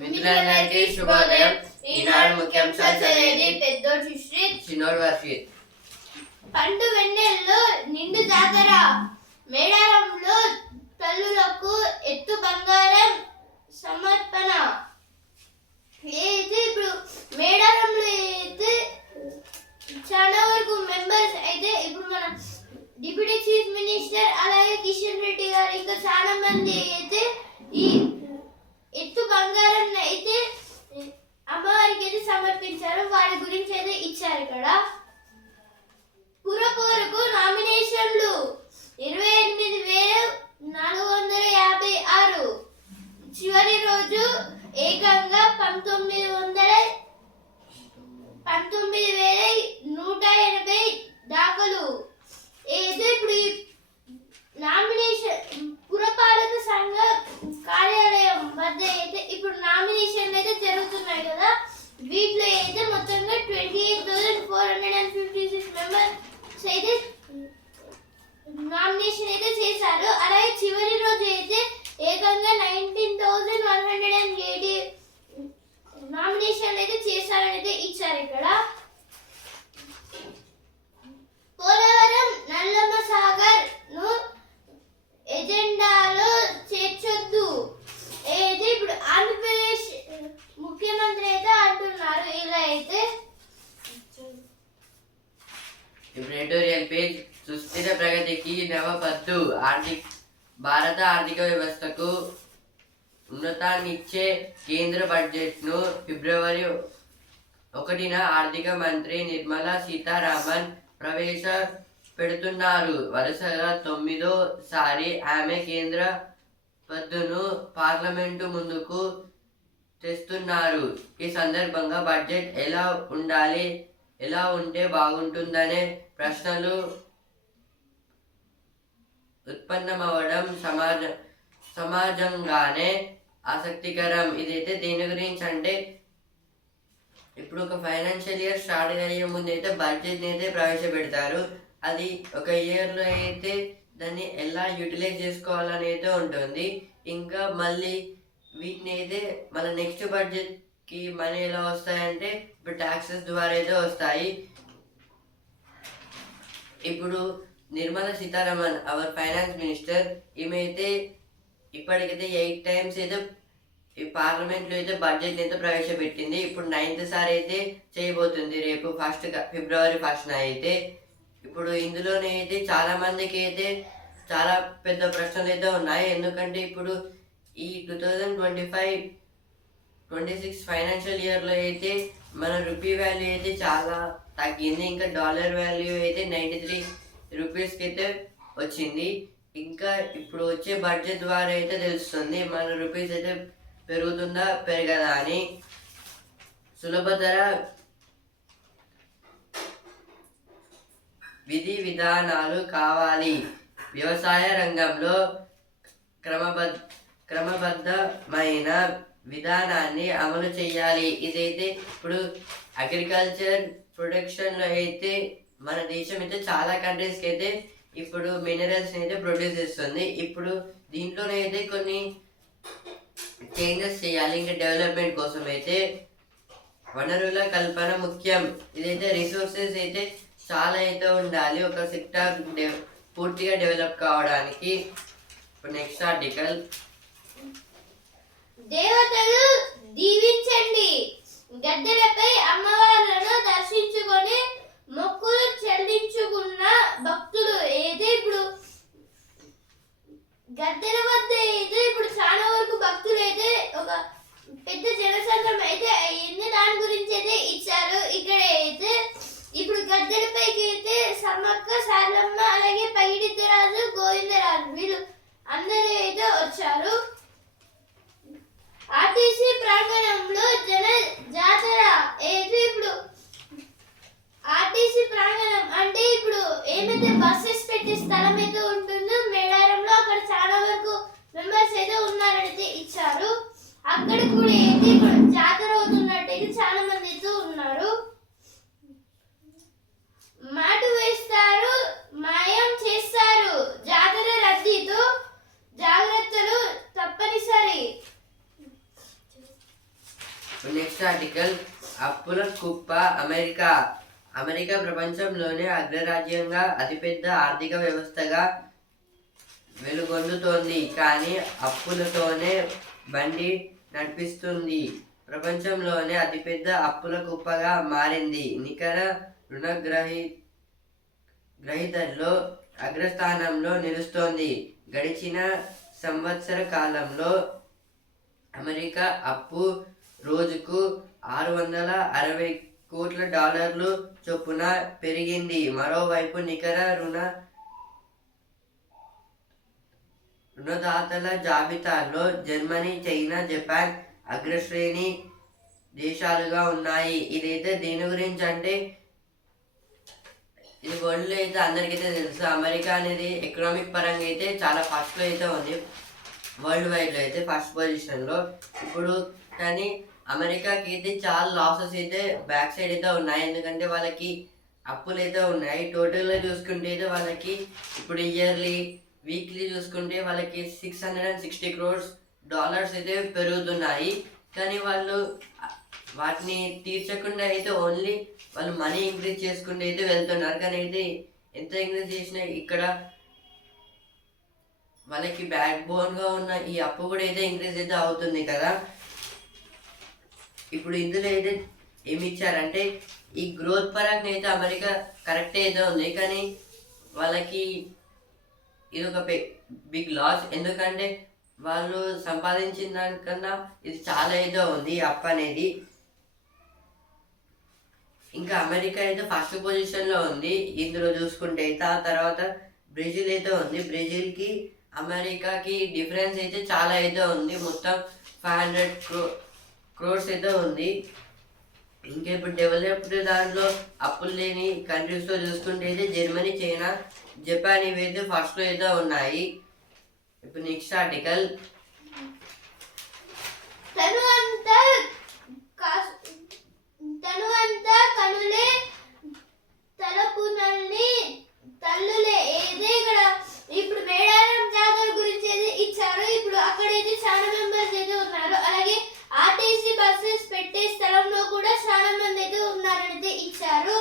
మిత్రులందరికీ శుభోదయం. ఈనాడు ముఖ్యాంశాలు చదివేది పెద్దోడు సుశ్రీత్. చిన్నోడు వర్షిత్ పండు వెన్నెల్లో నిండు జాతర. మేడారంలో తల్లులకు ఎత్తు బంగారం సమర్పణ. అయితే ఇప్పుడు మేడారంలో అయితే చాలా వరకు మెంబర్స్ అయితే ఇప్పుడు మన డిప్యూటీ చీఫ్ మినిస్టర్ అలాగే కిషన్ రెడ్డి గారు ఇంకా చాలా మంది అయితే ఈ ఎత్తు బంగారం అయితే అమ్మవారికి అయితే సమర్పించారు. వారి గురించి అయితే ఇచ్చారు ఇక్కడ. పురపోరుకు నామినేషన్లు ఇరవై ఎనిమిది వేల నాలుగు వందల యాభై ఆరు. చివరి రోజు ఏకంగా పంతొమ్మిది వందల పంతొమ్మిది వేల నూట ఎనభై దాఖలు. ఏదో ఇప్పుడు నామినేషన్ పురపాలక సంఘ కార్యాలయం వద్ద అయితే ఇప్పుడు నామినేషన్లు అయితే జరుగుతున్నాయి కదా వీటిలో అయితే మొత్తంగా twenty eight thousand four hundred and fifty six members అయితే నామినేషన్ అయితే చేశారు. అలాగే చివరి రోజు అయితే ఏకంగా nineteen thousand one hundred and eighty nomination అయితే చేశారని అయితే ఇచ్చారు ఇక్కడ. పోలవరం నల్లమ్మ సాగర్ను ఎజెండాలో చేర్చొద్దు. అయితే ఇప్పుడు ఆంధ్రప్రదేశ్ ముఖ్యమంత్రి అయితే అంటున్నారు ఇలా అయితే ఇప్పుడు ఎడిటోరియల్ పేజ్ సుస్థిర ప్రగతికి నవపద్దు ఆర్థిక భారత ఆర్థిక వ్యవస్థకు ఉన్నతాన్నిచ్చే కేంద్ర బడ్జెట్ను ఫిబ్రవరి ఒకటిన ఆర్థిక మంత్రి నిర్మలా సీతారామన్ ప్రవేశ పెడుతున్నారు. వరుసగా తొమ్మిదో సారి ఆమె కేంద్ర పద్దును పార్లమెంటు ముందుకు తెస్తున్నారు. ఈ సందర్భంగా బడ్జెట్ ఎలా ఉండాలి ఎలా ఉంటే బాగుంటుందనే ప్రశ్నలు ఉత్పన్నమవడం సమాజ సమాజంగానే ఆసక్తికరం. ఇదైతే దేని గురించి అంటే ఇప్పుడు ఒక ఫైనాన్షియల్ ఇయర్ స్టార్ట్ అయ్యే ముందు అయితే బడ్జెట్ని అయితే ప్రవేశపెడతారు. అది ఒక ఇయర్లో అయితే దాన్ని ఎలా యూటిలైజ్ చేసుకోవాలని అయితే ఉంటుంది. ఇంకా మళ్ళీ వీటిని అయితే మన నెక్స్ట్ బడ్జెట్కి మనీ ఎలా వస్తాయంటే ఇప్పుడు ట్యాక్సెస్ ద్వారా అయితే వస్తాయి. ఇప్పుడు Nirmala Sitharaman our finance minister ఈమె అయితే ఇప్పటికైతే ఎయిట్ టైమ్స్ అయితే ఈ పార్లమెంట్లో అయితే బడ్జెట్ అయితే ప్రవేశపెట్టింది ఇప్పుడు నైన్త్ సారి అయితే చేయబోతుంది. రేపు ఫస్ట్ ఫిబ్రవరి ఫస్ట్న అయితే. ఇప్పుడు ఇందులోనే అయితే చాలా మందికి అయితే చాలా పెద్ద ప్రశ్నలు అయితే ఉన్నాయి. ఎందుకంటే ఇప్పుడు ఈ two thousand twenty five twenty six financial ఇయర్లో అయితే మన రూపీ వాల్యూ అయితే చాలా తగ్గింది. ఇంకా డాలర్ వాల్యూ అయితే నైంటీ త్రీ రూపీస్కి అయితే వచ్చింది. ఇంకా ఇప్పుడు వచ్చే బడ్జెట్ ద్వారా అయితే తెలుస్తుంది మన రూపీస్ అయితే పెరుగుతుందా పెరగదా అని. సులభతర విధి విధానాలు కావాలి. వ్యవసాయ రంగంలో క్రమబద్ధ క్రమబద్ధమైన విధానాన్ని అమలు చేయాలి. ఇదైతే ఇప్పుడు అగ్రికల్చర్ ప్రొడక్షన్లో అయితే మన దేశం అయితే చాలా కంట్రీస్కి అయితే ఇప్పుడు మినరల్స్ని అయితే ప్రొడ్యూస్ చేస్తుంది. ఇప్పుడు దీంట్లోనైతే కొన్ని చేంజెస్ చేయాలి. ఇంకా డెవలప్మెంట్ కోసం అయితే వనరుల కల్పన ముఖ్యం. ఇదైతే రిసోర్సెస్ అయితే చాలా అయితే ఉండాలి. ఒక సెక్టార్ పూర్తిగా డెవలప్ కావడానికి. నెక్స్ట్ ఆర్టికల్ దేవతలు దీవించండి గద్దెలపై అమ్మవార్లను దర్శించుకొని మొక్కులు చెల్లించుకున్న భక్తులు ఏదో ఇప్పుడు గద్దెల వద్ద అయితే ఇప్పుడు చాలా వరకు భక్తులు అయితే ఒక పెద్ద జనసంఘం అయితే అయ్యింది దాని గురించి అయితే ఇచ్చారు ఇక్కడ అయితే ఇప్పుడు గద్దెలపైకి అయితే సమ్మక్క సారలమ్మ అలాగే పైడిద్దరాజు గోవిందరాజు వీళ్ళు అందరూ అయితే వచ్చారు ఆర్టీసీ ప్రాంగణంలో జన జాతర అయితే ఇప్పుడు ఆర్టీసీ ప్రాంగణం అంటే ఇప్పుడు ఏమైతే బస్సెస్ పెట్టే స్థలం అయితే ఉంటుందో మేడారంలో అక్కడ చాలా వరకు మెంబర్స్ అయితే ఉన్నారైతే ఇచ్చారు అక్కడ కూడా అయితే ఇప్పుడు జాతర అవుతున్నట్టయితే చాలా మంది అయితే ఉన్నారు మాటు వేస్తారు మాయం చేస్తారు జాతర రద్దీతో జాగ్రత్తలు తప్పనిసరి నెక్స్ట్ ఆర్టికల్ అప్పుల కుప్ప అమెరికా. అమెరికా ప్రపంచంలోనే అగ్రరాజ్యంగా అతిపెద్ద ఆర్థిక వ్యవస్థగా వెలుగొందుతోంది. కానీ అప్పులతోనే బండి నడిపిస్తుంది. ప్రపంచంలోనే అతిపెద్ద అప్పుల కుప్పగా మారింది. నికర రుణగ్రహి గ్రహీతల్లో అగ్రస్థానంలో నిలుస్తోంది. గడిచిన సంవత్సర కాలంలో అమెరికా అప్పు రోజుకు ఆరు వందల అరవై కోట్ల డాలర్లు చొప్పున పెరిగింది. మరోవైపు నికర రుణ రుణదాతల జాబితాలో జర్మనీ చైనా జపాన్ అగ్రశ్రేణి దేశాలుగా ఉన్నాయి. ఇదైతే దేని గురించి అంటే ఇది వరల్డ్లో అయితే అందరికైతే తెలుసు. అమెరికా అనేది ఎకనామిక్ పరంగా అయితే చాలా ఫస్ట్లో అయితే ఉంది. వరల్డ్ వైడ్లో అయితే ఫస్ట్ పొజిషన్లో ఇప్పుడు కానీ అమెరికాకి అయితే చాలా లాసెస్ అయితే బ్యాక్ సైడ్ అయితే ఉన్నాయి. ఎందుకంటే వాళ్ళకి అప్పులు అయితే ఉన్నాయి. టోటల్గా చూసుకుంటే అయితే వాళ్ళకి ఇప్పుడు ఇయర్లీ వీక్లీ చూసుకుంటే వాళ్ళకి six hundred and sixty crores dollars అయితే పెరుగుతున్నాయి. కానీ వాళ్ళు వాటిని తీర్చకుండా అయితే ఓన్లీ వాళ్ళు మనీ ఇంక్రీజ్ చేసుకుంటూ అయితే వెళ్తున్నారు. కానీ అయితే ఎంత ఇంక్రీజ్ చేసినా ఇక్కడ వాళ్ళకి బ్యాక్ బోన్గా ఉన్న ఈ అప్పు కూడా అయితే ఇంక్రీజ్ అయితే అవుతుంది కదా. ఇప్పుడు ఇందులో అయితే ఏమి ఇచ్చారంటే ఈ గ్రోత్ పరంగా అయితే అమెరికా కరెక్ట్ అయితే ఉంది కానీ వాళ్ళకి ఇది ఒక బిగ్ లాస్ ఎందుకంటే వాళ్ళు సంపాదించిన దానికన్నా ఇది చాలా ఏదో ఉంది అప్ అనేది. ఇంకా అమెరికా అయితే ఫస్ట్ పొజిషన్లో ఉంది ఇందులో చూసుకుంటే. అయితే ఆ తర్వాత బ్రెజిల్ అయితే ఉంది. బ్రెజిల్కి అమెరికాకి డిఫరెన్స్ అయితే చాలా అయితే ఉంది. మొత్తం ఫైవ్ హండ్రెడ్ క్రో క్రోర్స్ అయితే ఉంది? ఇంకా ఇప్పుడు డెవలప్డ్ దాంట్లో అప్పులు లేని కంట్రీస్లో చూసుకుంటే అయితే జర్మనీ చైనా జపాన్ ఇవైతే అయితే ఫస్ట్లో అయితే ఉన్నాయి. ఇప్పుడు నెక్స్ట్ ఆర్టికల్ తను అంతా కాస్- తను అంతా కనులే తలపునల్ని తల్లులే. ఏదే ఇక్కడ ఇప్పుడు మేడారం జాతర గురించి అయితే ఇచ్చారు ఇప్పుడు అక్కడైతే చాలా మెంబర్స్ అయితే ఉన్నారు. అలాగే ఆర్టీసీ బస్సెస్ పెట్టేస్తే స్థలంలో కూడా చాలా మంది అయితే ఉన్నారని అయితే ఇచ్చారు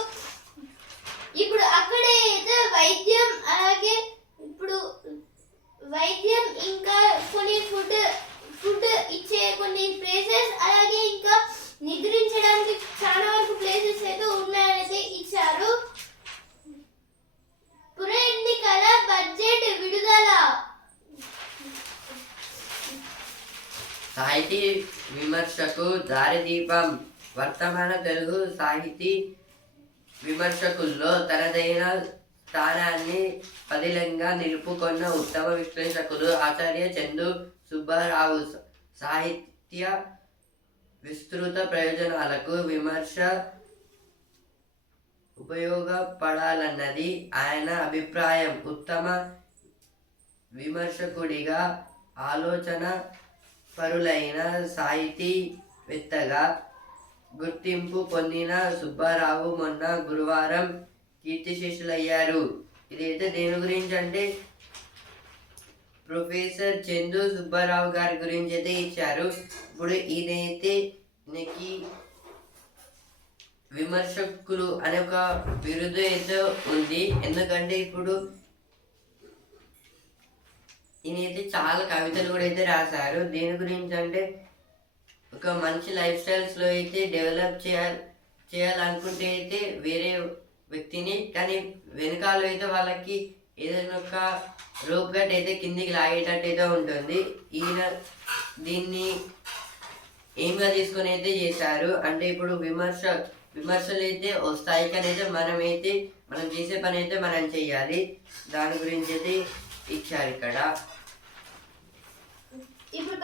ఇప్పుడు అక్కడే అయితే వైద్యం అలాగే ఇప్పుడు వైద్యం ఇంకా కొన్ని ఫుడ్ ఫుడ్ ఇచ్చే కొన్ని ప్లేసెస్ అలాగే ఇంకా నిద్రించడానికి చాలా వరకు ప్లేసెస్ అయితే ఉన్నాయనైతే ఇచ్చారు పుర ఎన్నికల బడ్జెట్ విడుదల సాహితీ విమర్శకు దారిదీపం వర్తమాన తెలుగు సాహితీ విమర్శకుల్లో తనదైన స్థానాన్ని పదిలంగా నిలుపుకున్న ఉత్తమ విశ్లేషకులు ఆచార్య చందు సుబ్బారావు. సాహిత్య విస్తృత ప్రయోజనాలకు విమర్శ ఉపయోగపడాలన్నది ఆయన అభిప్రాయం. ఉత్తమ విమర్శకుడిగా ఆలోచన పరులైన సాహితీవేత్తగా గుర్తింపు పొందిన సుబ్బారావు మొన్న గురువారం కీర్తిశేషులయ్యారు. ఇదైతే దేని గురించి అంటే ప్రొఫెసర్ చందు సుబ్బారావు గారి గురించి అయితే ఇచ్చారు. ఇప్పుడు ఈయనైతే ఈయనకి విమర్శకులు అనే ఒక బిరుదు అయితే ఉంది. ఎందుకంటే ఇప్పుడు ఈయనైతే చాలా కవితలు కూడా అయితే రాశారు. దేని గురించి అంటే ఒక మంచి లైఫ్ స్టైల్స్లో అయితే డెవలప్ చేయాలి చేయాలనుకుంటే అయితే వేరే వ్యక్తిని కానీ వెనకాల అయితే వాళ్ళకి ఏదైనా ఒక రోప్ గట్ అయితే కిందికి లాగేటట్టు అయితే ఉంటుంది. ఈయన దీన్ని ఏమిగా తీసుకొని అయితే చేశారు. అంటే ఇప్పుడు విమర్శ విమర్శలు అయితే వస్తాయి కానీ అయితే మనమైతే మనం చేసే పని అయితే మనం చేయాలి. దాని గురించి అయితే ఇచ్చారు ఇక్కడ. ఇప్పుడు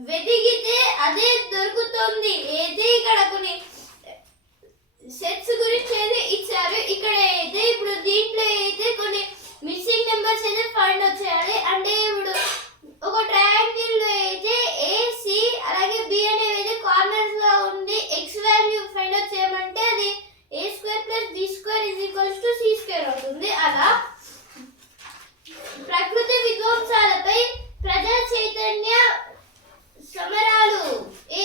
ప్రతిభ వెతికితే అదే దొరుకుతుంది ఏదే ఇక్కడ కొన్ని సెట్స్ గురించి అయితే ఇచ్చారు ఇక్కడ అయితే ఇప్పుడు దీంట్లో అయితే కొన్ని మిస్సింగ్ నెంబర్స్ అయితే ఫైండ్ అవుట్ చేయాలి అంటే ఇప్పుడు ఒక ట్రయాంగిల్లో అయితే ఏ సి అలాగే బి అనేవి అయితే కార్నర్స్గా ఉంది ఎక్స్ వాల్యూ ఫైండ్ అవుట్ చేయమంటే అది A square plus B square is equals to C square అవుతుంది అలా ప్రకృతి విధ్వంసాలపై ప్రజా చైతన్య సమరాలు a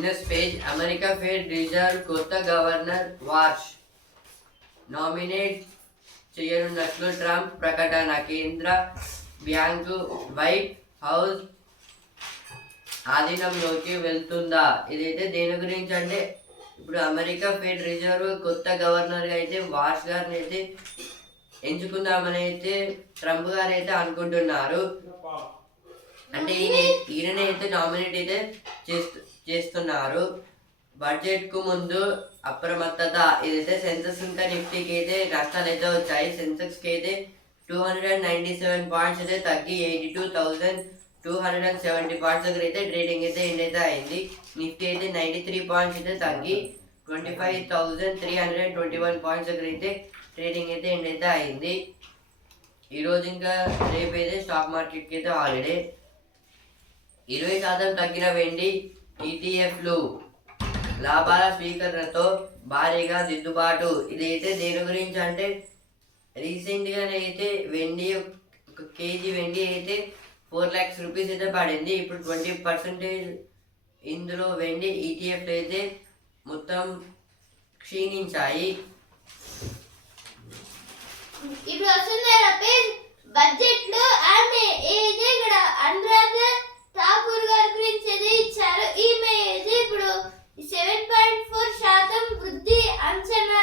business page America fed reserve కొత్త గవర్నర్ వార్ష్ నామినేట్ చేయనున్నట్లు ట్రంప్ ప్రకటన. కేంద్ర బ్యాంకు వైట్ హౌస్ ఆధీనంలోకి వెళ్తుందా? ఇదైతే దేని గురించి అంటే ఇప్పుడు అమెరికా ఫెడ్ రిజర్వ్ కొత్త గవర్నర్గా అయితే వాష్ గారిని అయితే ఎంచుకుందామని అయితే ట్రంప్ గారు అయితే అనుకుంటున్నారు. అంటే ఈయన ఈయననే అయితే నామినేట్ అయితే చేస్తు చేస్తున్నారు. బడ్జెట్కు ముందు అప్రమత్తత. ఇదైతే సెన్సెక్స్ ఇంకా నిఫ్టీకి అయితే నష్టాలు అయితే వచ్చాయి సెన్సెక్స్కి అయితే two hundred and ninety seven points అయితే తగ్గి eighty two thousand two hundred and seventy points దగ్గర అయితే ట్రేడింగ్ అయితే ఎండ్ అయితే అయింది. నిఫ్టీ అయితే నైంటీ త్రీ పాయింట్స్ అయితే తగ్గి twenty five thousand three hundred and twenty one points దగ్గర అయితే ట్రేడింగ్ అయితే ఎండ్ అయితే అయింది. ఈరోజు ఇంకా రేపు అయితే స్టాక్ మార్కెట్కి అయితే హాలిడే ఇరవై శాతం తగ్గిన వెండి ఈటీఎఫ్లు లాభాల స్వీకరణతో భారీగా దిద్దుబాటు. ఇదైతే దేని గురించి అంటే రీసెంట్గా అయితే వెండి ఒక కేజీ వెండి అయితే ఫోర్ ల్యాక్స్ రూపీస్ అయితే పడింది. ఇప్పుడు ట్వంటీ పర్సెంటేజ్ ఇందులో వెండి ఈటీఎఫ్లు అయితే మొత్తం క్షీణించాయి. ఇప్పుడు వస్తుంది బడ్జెట్లో ఆమె ఏది ఇక్కడ అనురాధ ఠాకూర్ గారి గురించి అయితే ఇచ్చారు ఈమె అయితే ఇప్పుడు సెవెన్ పాయింట్ ఫోర్ శాతం వృద్ధి అంచనా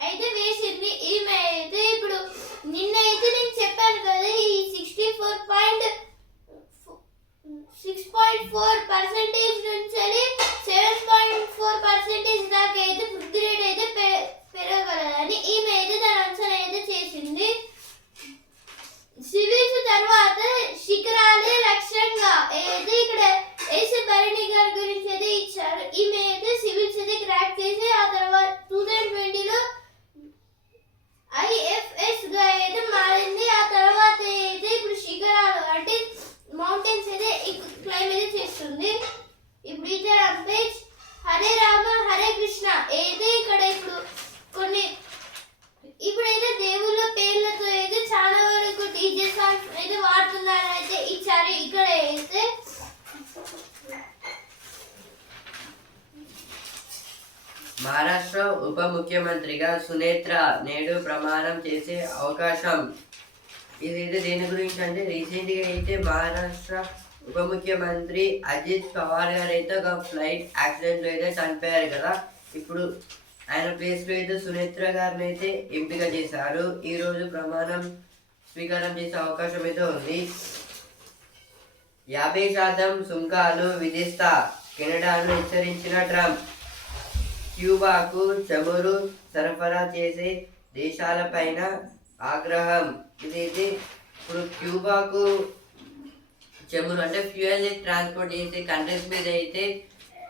అయితే వేసింది. ఈమె అయితే ఇప్పుడు నిన్న అయితే నేను చెప్పాను కదా ఈ sixty four point six point four percentage నుంచి సెవెన్ పాయింట్ ఫోర్ పర్సెంటేజ్ దాకా అయితే వృద్ధి రేట్ అయితే పె- పెరగగలదని ఈమె అయితే దాని అంచనా అయితే చేసింది సివిల్స్ తర్వాత శిఖరాలే లక్ష్యంగా అయితే ఇక్కడ ఎస్ భరణి గారి గురించి అయితే ఇచ్చారు ఈమె అయితే సివిల్స్ అయితే క్రాక్ చేసి ఆ తర్వాత టూ థౌజండ్ ట్వంటీలో ఐఎఫ్ఎస్గా అయితే మారింది ఆ తర్వాత అయితే ఇప్పుడు శిఖరాలు అంటే మౌంటైన్స్ అయితే క్లైమ్ అయితే చేస్తుంది ఇప్పుడు ఇదే పేజ్ హరే రామ హరే కృష్ణ అయితే ఇక్కడ ఇప్పుడు కొన్ని ఇప్పుడైతే దేవుళ్ళ పేర్లతో అయితే చాలా వరకు డీజే సాంగ్స్ అయితే వాడుతున్నారని అయితే ఇక్కడ అయితే. మహారాష్ట్ర ఉప ముఖ్యమంత్రిగా సునేత్ర నేడు ప్రమాణం చేసే అవకాశం. ఇదైతే దేని గురించి అంటే రీసెంట్గా అయితే మహారాష్ట్ర ఉప ముఖ్యమంత్రి అజిత్ పవార్ గారు అయితే ఒక ఫ్లైట్ యాక్సిడెంట్లో అయితే చనిపోయారు కదా. ఇప్పుడు ఆయన ప్లేస్లో అయితే సునేత్ర గారిని అయితే ఎంపిక చేశారు. ఈరోజు ప్రమాణం స్వీకారం చేసే అవకాశం అయితే ఉంది. యాభై శాతం సుంకాలు విధిస్తా కెనడాను హెచ్చరించిన ట్రంప్. క్యూబాకు చమురు సరఫరా చేసే దేశాలపైన ఆగ్రహం. ఇదైతే ఇప్పుడు క్యూబాకు చమురు అంటే ఫ్యూయల్ ట్రాన్స్పోర్ట్ చేసే కంట్రీస్ మీద అయితే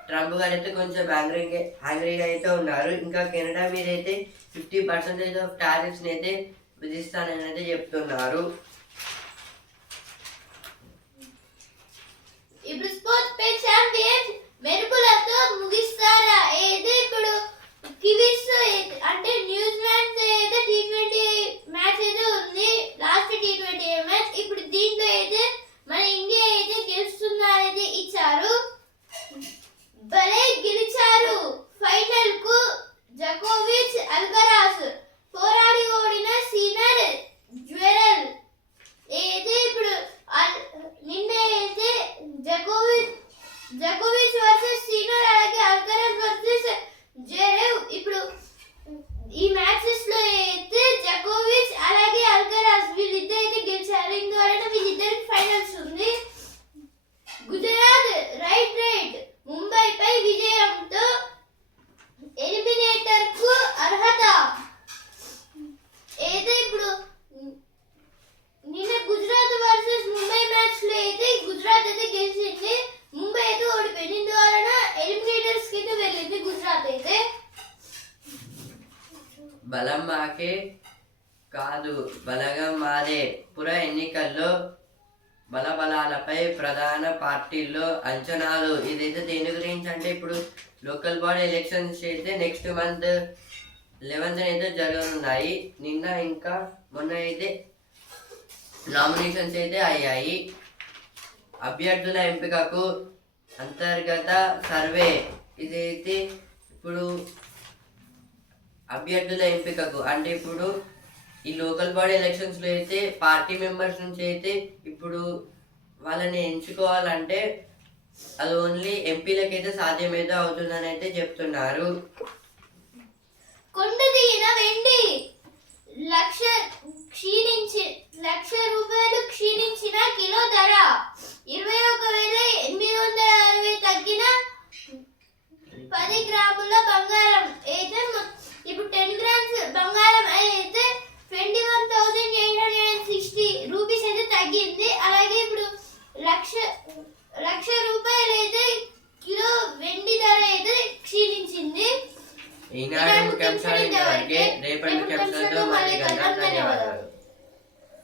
ట్రంప్ గారు అయితే కొంచెం యాంగ్రీగా యాంగ్రీగా అయితే ఉన్నారు. ఇంకా కెనడా మీద అయితే ఫిఫ్టీ పర్సెంటేజ్ ఆఫ్ టారిఫ్స్ని అయితే విధిస్తానని అయితే చెప్తున్నారు ఇప్పుడు స్పోర్ట్స్ పేజ్ ఛాంపియన్స్ మెరుపులతో ముగిస్తారా ఏదో ఇప్పుడు కివీస్ అంటే న్యూజిలాండ్ అయితే టీ ట్వంటీ మ్యాచ్ ఏదో ఉంది లాస్ట్ టీ ట్వంటీ మ్యాచ్. ఇప్పుడు దీంట్లో అయితే మన ఇండియా అయితే గెలుస్తున్నారైతే ఇచ్చారు. భలే గెలిచారు. ఫైనల్కు జకోవిచ్ అల్కరాస్ పోరాడి ఓడిన సీనర్ జ్వెరల్ అయితే ఇప్పుడు అల్- నిన్న అయితే జకోవిచ్ జకోవిచ్ వర్సెస్ సీనర్ అలాగే అల్కరాస్ వర్సెస్ జెరెవ్ ఇప్పుడు ఈ మ్యాచెస్లో అయితే జకోవిచ్ అలాగే అల్కరాస్ వీళ్ళిద్దరు అయితే గెలిచారు ఇందువలన వీళ్ళిద్దరికి ఫైనల్స్ ఉంది గుజరాత్ రైట్ రైట్ ముంబైపై విజయంతో ఎలిమినేటర్కు అర్హత అయితే ఇప్పుడు నిన్న గుజరాత్ వర్సెస్ ముంబై మ్యాచ్లో అయితే గుజరాత్ అయితే గెలిచింది ముంబై అయితే ఓడిపోయింది ఇందువలన ఎలిమినేటర్స్కి అయితే వెళ్ళింది గుజరాత్ అయితే బలం మాకే కాదు. బలగం మాదే పుర ఎన్నికల్లో బలబలాలపై ప్రధాన పార్టీల్లో అంచనాలు. ఇదైతే దేని గురించి అంటే ఇప్పుడు లోకల్ బాడీ ఎలక్షన్స్ అయితే నెక్స్ట్ మంత్ లెవెన్త్ అయితే జరగనున్నాయి. నిన్న ఇంకా మొన్న అయితే నామినేషన్స్ అయితే అయ్యాయి. అభ్యర్థుల ఎంపికకు అంతర్గత సర్వే. ఇదైతే ఇప్పుడు అభ్యర్థుల ఎంపికకు. అంటే ఇప్పుడు ఈ లోకల్ బాడీ ఎలక్షన్స్లో అయితే పార్టీ మెంబర్స్ నుంచి అయితే ఇప్పుడు వాళ్ళని ఎంచుకోవాలంటే అది ఓన్లీ ఎంపీలకైతే సాధ్యమేదో అవుతుందని అయితే చెప్తున్నారు. కొండ దిగిన వెండి లక్ష క్షీణించి